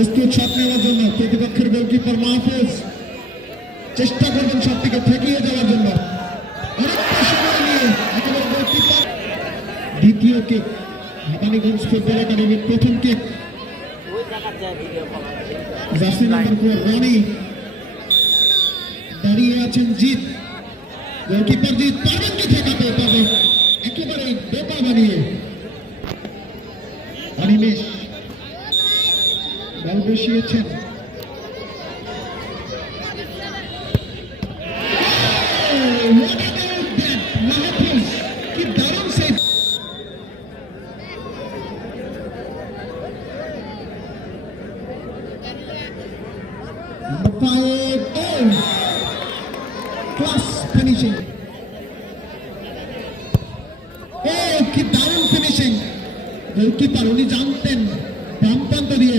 প্রস্তুত শট নেওয়ার জন্য প্রতিপক্ষের গোলকিপার মাহফুজ। চেষ্টা করবেন শটটিকে ঠেকিয়ে যাওয়ার জন্য। দ্বিতীয় কিক হাতানিগঞ্জ ফুটবল একাডেমির প্রথম কিক জার্সি দাঁড়িয়ে আছেন জিত গোলকিপার জিত পারবেন কি ঠেকাতে পারবে একেবারে বোকা বানিয়ে। অনিমেষ বল বসিয়েছেন Oh, oh! Oh, কি দারুণ ফিনিশিং গোলকিপার উনি জানতেন বাম প্রান্ত দিয়ে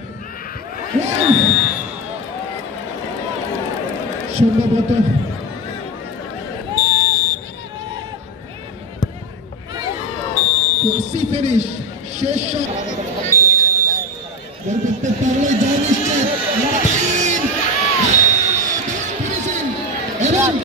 সম্ভবত ক্লাসি ফিনিশ শেষ শট। করতে পারলে